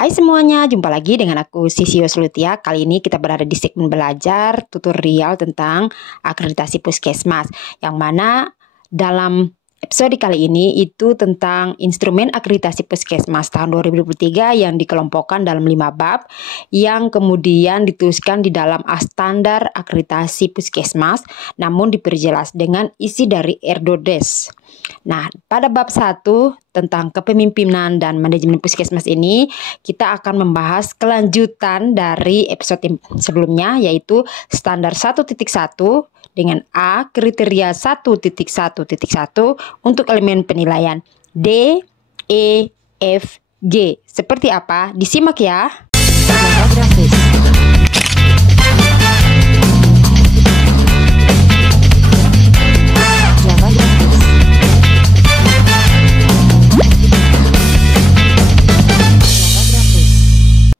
Hai semuanya, jumpa lagi dengan aku Sisi Yoslutia. Kali ini kita berada di segmen belajar tutorial tentang akreditasi puskesmas, yang mana dalam episode kali ini itu tentang instrumen akreditasi puskesmas tahun 2023 yang dikelompokkan dalam 5 bab yang kemudian dituliskan di dalam standar akreditasi puskesmas, namun diperjelas dengan isi dari Erdodes. Nah, pada bab 1 tentang kepemimpinan dan manajemen puskesmas ini, kita akan membahas kelanjutan dari episode sebelumnya, yaitu standar 1.1 dengan A, kriteria 1.1.1 untuk elemen penilaian D, E, F, G. Seperti apa? Disimak ya. Grafis.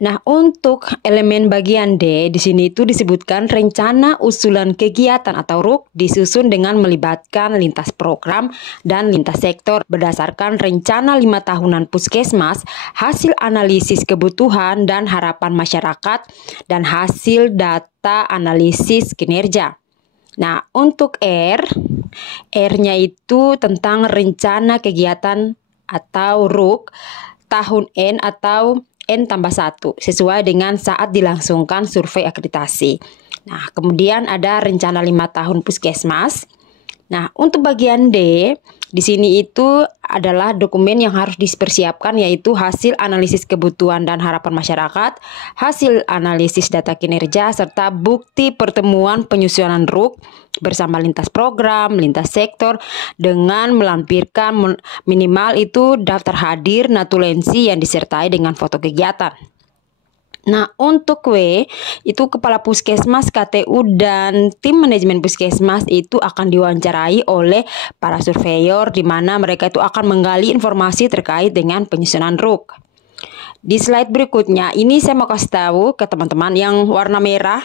Nah, untuk elemen bagian D di sini itu disebutkan rencana usulan kegiatan atau RUK disusun dengan melibatkan lintas program dan lintas sektor berdasarkan rencana 5 tahunan puskesmas, hasil analisis kebutuhan dan harapan masyarakat dan hasil data analisis kinerja. Nah, untuk R-nya itu tentang rencana kegiatan atau RUK tahun N atau N+1 sesuai dengan saat dilangsungkan survei akreditasi. Nah, kemudian ada rencana 5 tahun puskesmas. Nah, untuk bagian D di sini itu adalah dokumen yang harus dipersiapkan, yaitu hasil analisis kebutuhan dan harapan masyarakat, hasil analisis data kinerja, serta bukti pertemuan penyusunan RUK bersama lintas program, lintas sektor dengan melampirkan minimal itu daftar hadir, natulensi yang disertai dengan foto kegiatan. Nah, untuk W itu kepala puskesmas, KTU dan tim manajemen puskesmas itu akan diwawancarai oleh para surveyor, di mana mereka itu akan menggali informasi terkait dengan penyusunan RUK. Di slide berikutnya ini saya mau kasih tahu ke teman-teman yang warna merah.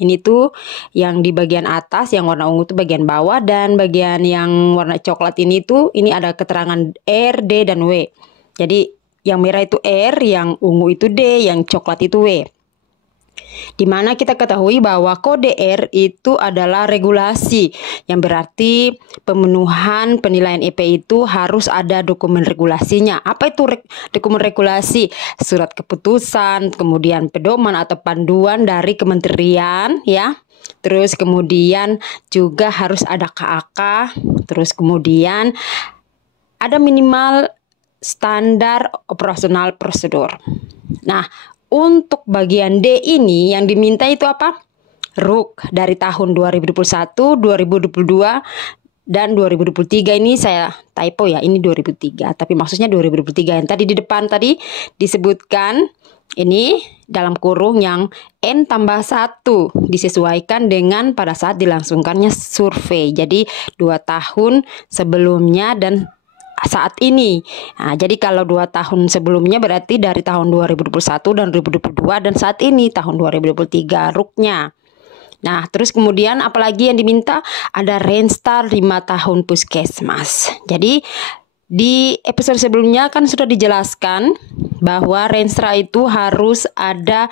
Ini tuh yang di bagian atas, yang warna ungu itu bagian bawah, dan bagian yang warna coklat ini tuh ini ada keterangan R, D, dan W. Jadi yang merah itu R, yang ungu itu D, yang coklat itu W. Dimana kita ketahui bahwa kode R itu adalah regulasi, yang berarti pemenuhan penilaian EP itu harus ada dokumen regulasinya. Apa itu dokumen regulasi? Surat keputusan, kemudian pedoman atau panduan dari kementerian, ya. Terus kemudian juga harus ada KAK, terus kemudian ada minimal standar operasional prosedur. Nah, untuk bagian D ini yang diminta itu apa? RUK dari tahun 2021, 2022, dan 2023. Ini saya typo ya, ini 2003, tapi maksudnya 2023. Yang tadi di depan tadi disebutkan ini dalam kurung yang N+1 disesuaikan dengan pada saat dilangsungkannya survei. Jadi 2 tahun sebelumnya dan saat ini. Nah, jadi kalau 2 tahun sebelumnya berarti dari tahun 2021 dan 2022, dan saat ini tahun 2023 RUK-nya. Nah, terus kemudian apalagi yang diminta? Ada Renstar 5 tahun puskesmas. Jadi di episode sebelumnya kan sudah dijelaskan bahwa Renstra itu harus ada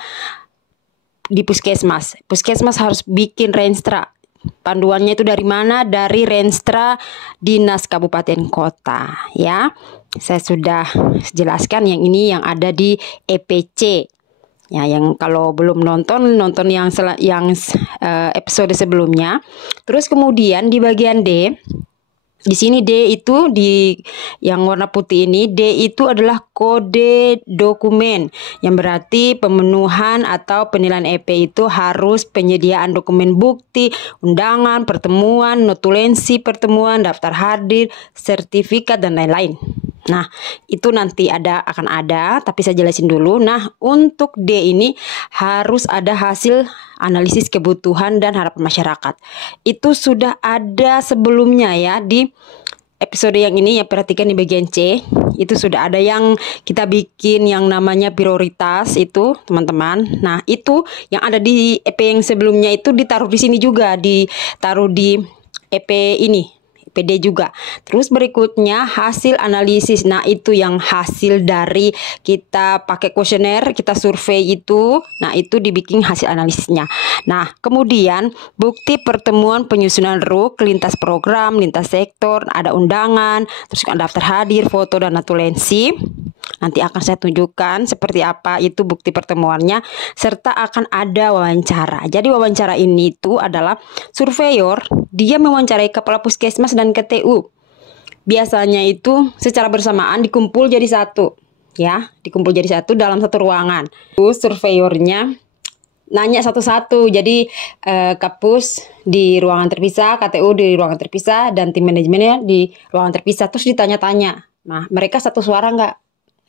di puskesmas. Puskesmas harus bikin Renstra. Panduannya itu dari mana? Dari Renstra Dinas Kabupaten Kota, ya. Saya sudah jelaskan yang ini yang ada di EPC. Ya, yang kalau belum nonton yang episode sebelumnya. Terus kemudian di bagian D, di sini D itu di yang warna putih ini, D itu adalah kode dokumen, yang berarti pemenuhan atau penilaian EP itu harus penyediaan dokumen bukti, undangan, pertemuan, notulensi pertemuan, daftar hadir, sertifikat, dan lain-lain. Nah, itu nanti akan ada, tapi saya jelasin dulu. Nah, untuk D ini harus ada hasil analisis kebutuhan dan harapan masyarakat. Itu sudah ada sebelumnya ya, di episode yang ini ya, perhatikan di bagian C. Itu sudah ada yang kita bikin yang namanya prioritas itu, teman-teman. Nah, itu yang ada di EP yang sebelumnya itu ditaruh di sini juga, ditaruh di EP ini. PD juga. Terus berikutnya hasil analisis. Nah, itu yang hasil dari kita pakai kuesioner, kita survei itu. Nah, itu dibikin hasil analisisnya. Nah, kemudian bukti pertemuan penyusunan RUK, lintas program, lintas sektor, ada undangan, terus daftar hadir, foto dan notulensi. Nanti akan saya tunjukkan seperti apa itu bukti pertemuannya, serta akan ada wawancara. Jadi wawancara ini itu adalah surveyor, dia mewawancarai kepala puskesmas dan KTU. Biasanya itu secara bersamaan dikumpul jadi satu, ya, dikumpul jadi satu dalam satu ruangan. Surveyornya nanya satu-satu, jadi Kapus di ruangan terpisah, KTU di ruangan terpisah, dan tim manajemennya di ruangan terpisah. Terus ditanya-tanya, nah mereka satu suara nggak?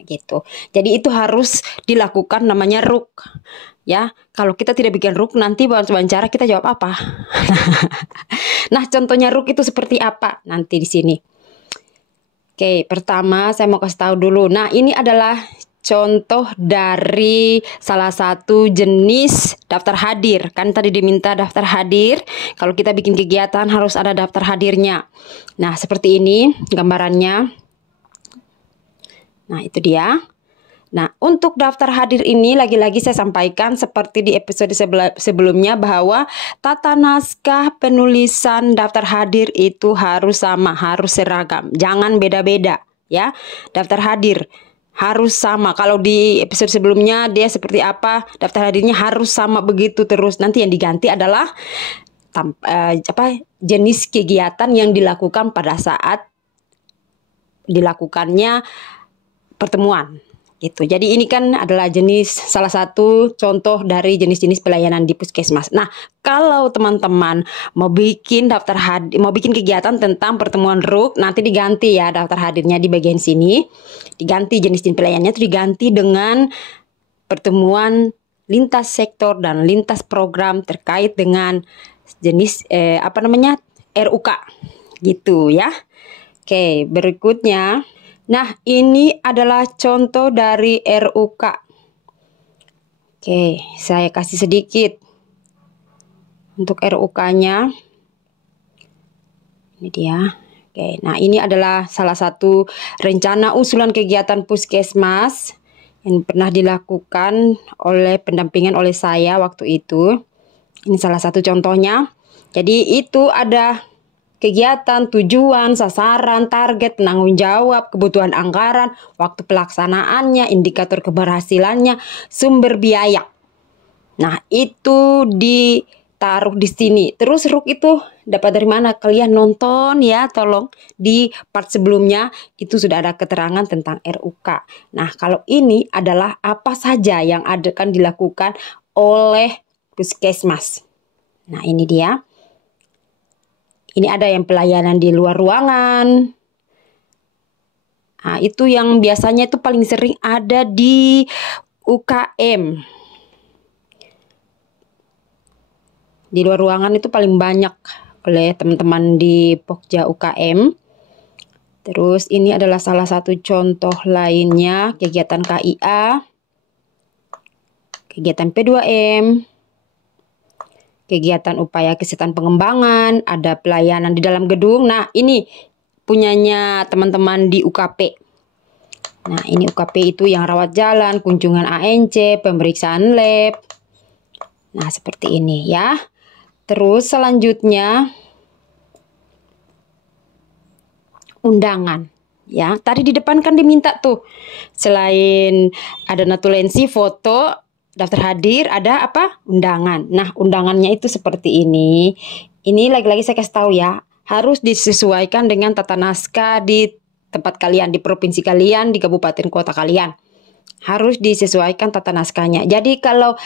Gitu. Jadi itu harus dilakukan, namanya RUK. Ya, kalau kita tidak bikin RUK nanti wawancara kita jawab apa? Nah, contohnya RUK itu seperti apa nanti di sini. Oke, pertama saya mau kasih tahu dulu. Nah, ini adalah contoh dari salah satu jenis daftar hadir. Kan tadi diminta daftar hadir. Kalau kita bikin kegiatan harus ada daftar hadirnya. Nah, seperti ini gambarannya. Nah, itu dia. Nah, untuk daftar hadir ini lagi-lagi saya sampaikan seperti di episode sebelumnya bahwa tata naskah penulisan daftar hadir itu harus sama, harus seragam. Jangan beda-beda, ya. Daftar hadir harus sama. Kalau di episode sebelumnya dia seperti apa, daftar hadirnya harus sama begitu terus. Nanti yang diganti adalah jenis kegiatan yang dilakukan pada saat dilakukannya pertemuan gitu. Jadi ini kan adalah salah satu contoh dari jenis-jenis pelayanan di puskesmas. Nah, kalau teman-teman mau bikin daftar hadir, mau bikin kegiatan tentang pertemuan RUK, nanti diganti ya daftar hadirnya di bagian sini. Diganti jenis-jenis pelayanannya itu diganti dengan pertemuan lintas sektor dan lintas program terkait dengan jenis RUK gitu ya. Oke, berikutnya. Nah, ini adalah contoh dari RUK. Oke, saya kasih sedikit untuk RUK-nya. Ini dia. Oke, nah ini adalah salah satu rencana usulan kegiatan puskesmas yang pernah dilakukan oleh pendampingan oleh saya waktu itu. Ini salah satu contohnya. Jadi itu ada kegiatan, tujuan, sasaran, target, penanggung jawab, kebutuhan anggaran, waktu pelaksanaannya, indikator keberhasilannya, sumber biaya. Nah, itu ditaruh di sini. Terus RUK itu dapat dari mana? Kalian nonton ya, tolong. Di part sebelumnya itu sudah ada keterangan tentang RUK. Nah, kalau ini adalah apa saja yang akan dilakukan oleh puskesmas. Nah, ini dia. Ini ada yang pelayanan di luar ruangan. Nah, itu yang biasanya itu paling sering ada di UKM. Di luar ruangan itu paling banyak oleh teman-teman di Pokja UKM. Terus ini adalah salah satu contoh lainnya, kegiatan KIA, kegiatan P2M, kegiatan upaya kesehatan pengembangan, ada pelayanan di dalam gedung. Nah, ini punyanya teman-teman di UKP. Nah, ini UKP itu yang rawat jalan, kunjungan ANC, pemeriksaan lab. Nah, seperti ini ya. Terus selanjutnya undangan. Ya, tadi di depan kan diminta tuh. Selain ada notulensi, foto, daftar hadir, ada apa? Undangan. Nah, undangannya itu seperti ini. Ini lagi-lagi saya kasih tahu ya, harus disesuaikan dengan tata naskah di tempat kalian, di provinsi kalian, di kabupaten kota kalian. Harus disesuaikan tata naskahnya. Jadi kalau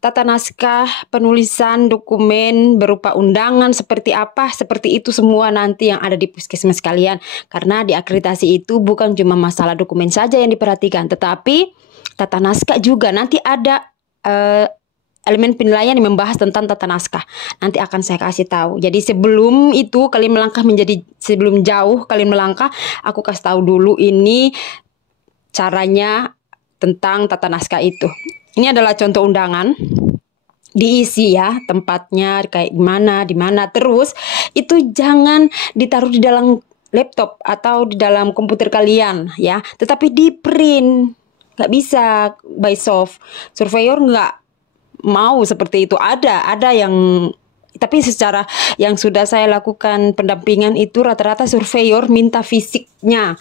tata naskah penulisan dokumen berupa undangan seperti apa, seperti itu semua nanti yang ada di puskesmas kalian. Karena di akreditasi itu bukan cuma masalah dokumen saja yang diperhatikan, tetapi tata naskah juga. Nanti ada elemen penilaian yang membahas tentang tata naskah. Nanti akan saya kasih tahu. Jadi sebelum itu kalian melangkah sebelum jauh kalian melangkah, aku kasih tahu dulu ini caranya tentang tata naskah itu. Ini adalah contoh undangan. diisi ya, tempatnya kayak gimana, di mana. Terus itu jangan ditaruh di dalam laptop atau di dalam komputer kalian ya, tetapi di print. Nggak bisa by soft. Surveyor nggak mau seperti itu. Ada yang, tapi secara yang sudah saya lakukan pendampingan itu rata-rata surveyor minta fisiknya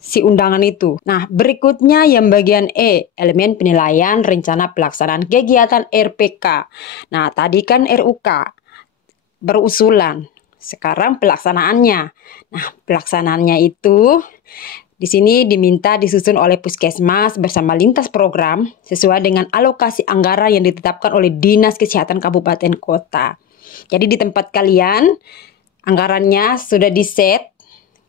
si undangan itu. Nah, berikutnya yang bagian E, elemen penilaian rencana pelaksanaan kegiatan RPK. Nah, tadi kan RUK berusulan. Sekarang pelaksanaannya. Nah, pelaksanaannya itu di sini diminta disusun oleh Puskesmas bersama lintas program sesuai dengan alokasi anggaran yang ditetapkan oleh Dinas Kesehatan Kabupaten Kota. Jadi di tempat kalian anggarannya sudah di-set.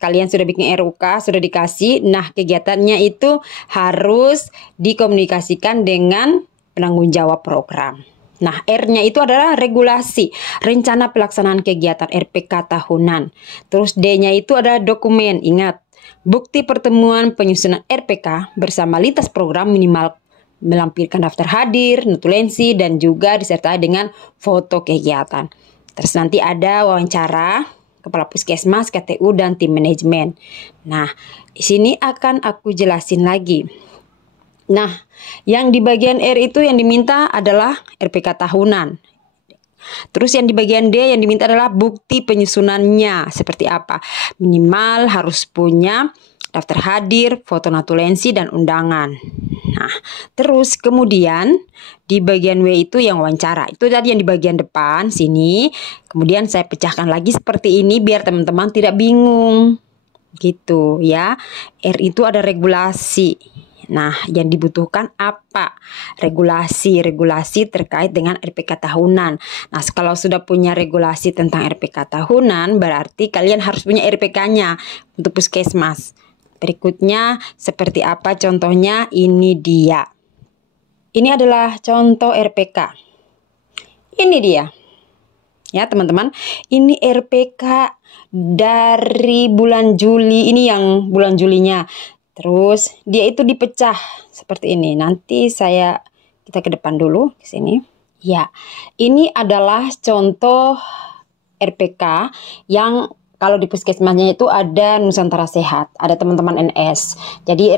Kalian sudah bikin RUK, sudah dikasih. Nah, kegiatannya itu harus dikomunikasikan dengan penanggung jawab program. Nah, R-nya itu adalah regulasi, rencana pelaksanaan kegiatan RPK tahunan. Terus D-nya itu adalah dokumen. Ingat, bukti pertemuan penyusunan RPK bersama lintas program minimal melampirkan daftar hadir, notulensi, dan juga disertai dengan foto kegiatan. Terus nanti ada wawancara Kepala Puskesmas, KTU, dan tim manajemen. Nah, di sini akan aku jelasin lagi. Nah, yang di bagian R itu yang diminta adalah RPK tahunan. Terus yang di bagian D yang diminta adalah bukti penyusunannya seperti apa. Minimal harus punya daftar hadir, foto notulensi, dan undangan. Nah, terus kemudian di bagian W itu yang wawancara. Itu tadi yang di bagian depan sini. Kemudian saya pecahkan lagi seperti ini biar teman-teman tidak bingung. Gitu ya. R itu ada regulasi. Nah, yang dibutuhkan apa? Regulasi terkait dengan RPK tahunan. Nah, kalau sudah punya regulasi tentang RPK tahunan, berarti kalian harus punya RPK-nya untuk Puskesmas. Berikutnya seperti apa contohnya? Ini dia. Ini adalah contoh RPK. Ini dia. Ya, teman-teman. Ini RPK dari bulan Juli. Ini yang bulan Julinya. Terus dia itu dipecah seperti ini. Nanti kita ke depan dulu ke sini. Ya. Ini adalah contoh RPK yang kalau di Puskesmasnya itu ada Nusantara Sehat, ada teman-teman NS. Jadi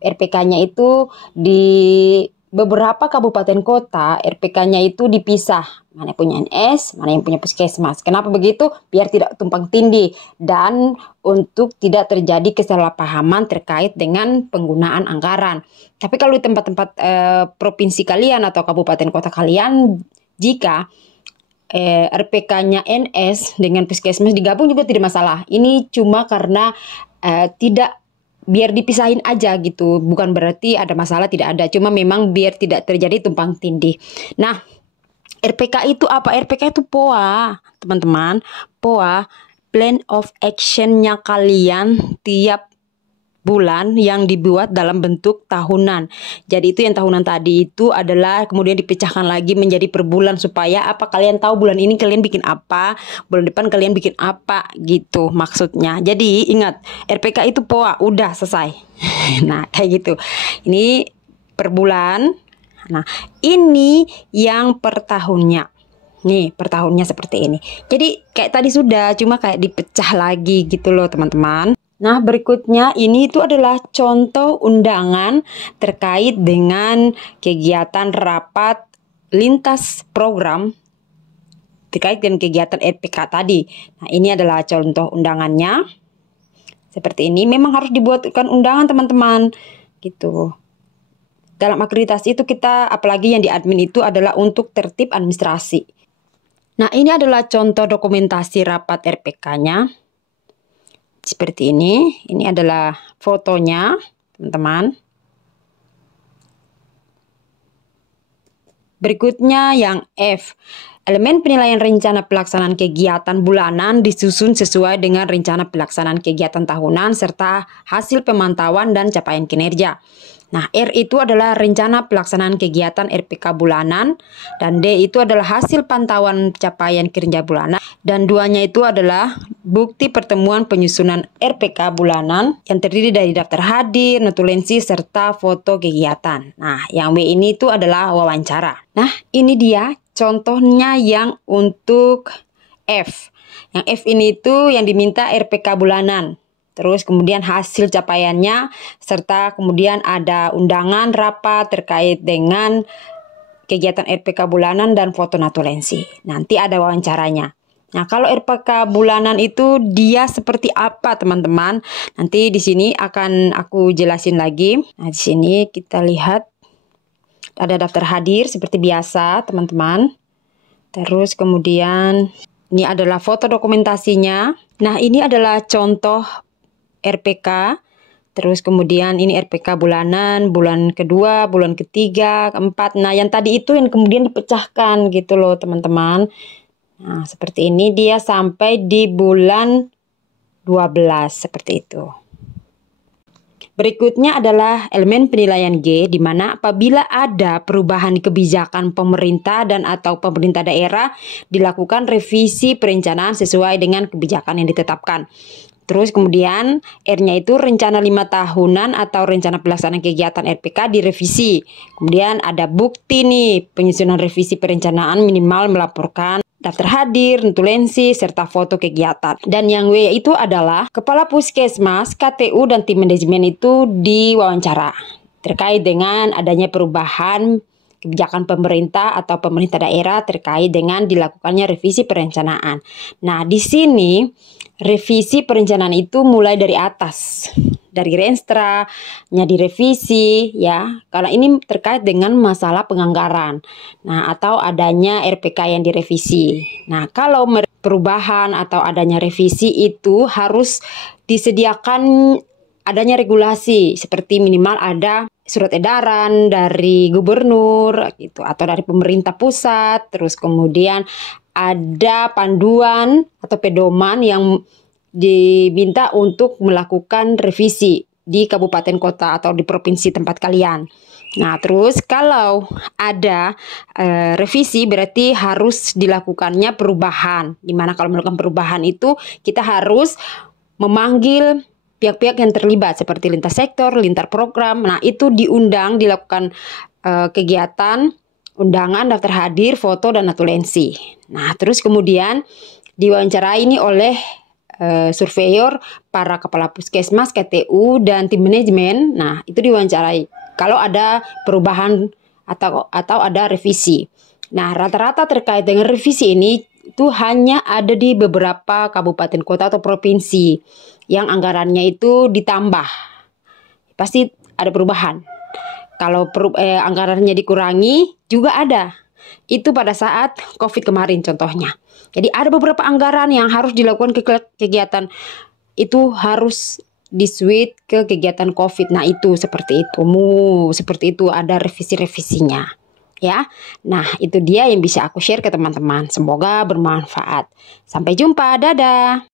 RPK-nya itu di beberapa kabupaten kota, RPK-nya itu dipisah. Mana yang punya NS, mana yang punya Puskesmas. Kenapa begitu? Biar tidak tumpang tindih dan untuk tidak terjadi kesalahpahaman terkait dengan penggunaan anggaran. Tapi kalau di tempat-tempat provinsi kalian atau kabupaten kota kalian, jika RPK-nya NS dengan Puskesmas digabung juga tidak masalah. Ini cuma karena tidak, biar dipisahin aja gitu. Bukan berarti ada masalah, tidak ada. Cuma memang biar tidak terjadi tumpang tindih. Nah, RPK itu apa? RPK itu POA, teman-teman. POA, Plan of Action-nya kalian tiap bulan yang dibuat dalam bentuk tahunan. Jadi itu yang tahunan tadi itu adalah kemudian dipecahkan lagi menjadi per bulan supaya apa, kalian tahu bulan ini kalian bikin apa, bulan depan kalian bikin apa gitu maksudnya. Jadi ingat, RPK itu POA, udah selesai. Nah, kayak gitu. Ini per bulan. Nah, ini yang per tahunnya. Nih, per tahunnya seperti ini. Jadi kayak tadi sudah, cuma kayak dipecah lagi gitu loh, teman-teman. Nah, berikutnya ini itu adalah contoh undangan terkait dengan kegiatan rapat lintas program terkait dengan kegiatan RPK tadi. Nah, ini adalah contoh undangannya. Seperti ini, memang harus dibuatkan undangan, teman-teman. Gitu. Dalam akreditasi itu kita, apalagi yang di admin itu adalah untuk tertib administrasi. Nah, ini adalah contoh dokumentasi rapat RPK-nya. Seperti ini adalah fotonya, teman-teman. Berikutnya yang F, elemen penilaian rencana pelaksanaan kegiatan bulanan disusun sesuai dengan rencana pelaksanaan kegiatan tahunan serta hasil pemantauan dan capaian kinerja. Nah, R itu adalah rencana pelaksanaan kegiatan RPK bulanan dan D itu adalah hasil pantauan capaian kinerja bulanan dan duanya itu adalah bukti pertemuan penyusunan RPK bulanan yang terdiri dari daftar hadir, notulensi serta foto kegiatan. Nah, yang W ini itu adalah wawancara. Nah, ini dia contohnya yang untuk F. Yang F ini tuh yang diminta RPK bulanan. Terus kemudian hasil capaiannya, serta kemudian ada undangan rapat terkait dengan kegiatan RPK bulanan dan foto natulensi. Nanti ada wawancaranya. Nah, kalau RPK bulanan itu dia seperti apa, teman-teman? Nanti di sini akan aku jelasin lagi. Nah, di sini kita lihat ada daftar hadir seperti biasa, teman-teman. Terus kemudian ini adalah foto dokumentasinya. Nah, ini adalah contoh RPK. Terus kemudian ini RPK bulanan, bulan kedua, bulan ketiga, keempat. Nah, yang tadi itu yang kemudian dipecahkan gitu loh, teman-teman. Nah, seperti ini dia sampai di bulan 12 seperti itu. Berikutnya adalah elemen penilaian G, di mana apabila ada perubahan kebijakan pemerintah dan atau pemerintah daerah, dilakukan revisi perencanaan sesuai dengan kebijakan yang ditetapkan. Terus kemudian R-nya itu rencana 5 tahunan atau rencana pelaksanaan kegiatan RPK direvisi. Kemudian ada bukti nih, penyusunan revisi perencanaan minimal melaporkan daftar hadir, natulensi, serta foto kegiatan. Dan yang W itu adalah Kepala Puskesmas, KTU, dan tim manajemen itu diwawancara terkait dengan adanya perubahan kebijakan pemerintah atau pemerintah daerah terkait dengan dilakukannya revisi perencanaan. Nah, di sini revisi perencanaan itu mulai dari atas, dari Renstra-nya direvisi ya, karena ini terkait dengan masalah penganggaran. Nah, atau adanya RPK yang direvisi. Nah, kalau perubahan atau adanya revisi itu harus disediakan adanya regulasi, seperti minimal ada surat edaran dari gubernur gitu atau dari pemerintah pusat. Terus kemudian ada panduan atau pedoman yang diminta untuk melakukan revisi di kabupaten kota atau di provinsi tempat kalian. Nah, terus kalau ada revisi berarti harus dilakukannya perubahan. Dimana kalau melakukan perubahan itu kita harus memanggil pihak-pihak yang terlibat seperti lintas sektor, lintas program. Nah, itu diundang, dilakukan kegiatan undangan, daftar hadir, foto, dan natulensi. Nah, terus kemudian diwawancarai ini oleh surveyor, para kepala puskesmas, KTU, dan tim manajemen. Nah, itu diwawancarai kalau ada perubahan atau ada revisi. Nah, rata-rata terkait dengan revisi ini itu hanya ada di beberapa kabupaten kota atau provinsi yang anggarannya itu ditambah. Pasti ada perubahan. Kalau anggarannya dikurangi juga ada. Itu pada saat COVID kemarin contohnya. Jadi ada beberapa anggaran yang harus dilakukan kegiatan itu harus di-switch ke kegiatan COVID. Nah, itu seperti itu. Seperti itu ada revisi-revisinya. Ya. Nah, itu dia yang bisa aku share ke teman-teman. Semoga bermanfaat. Sampai jumpa. Dadah.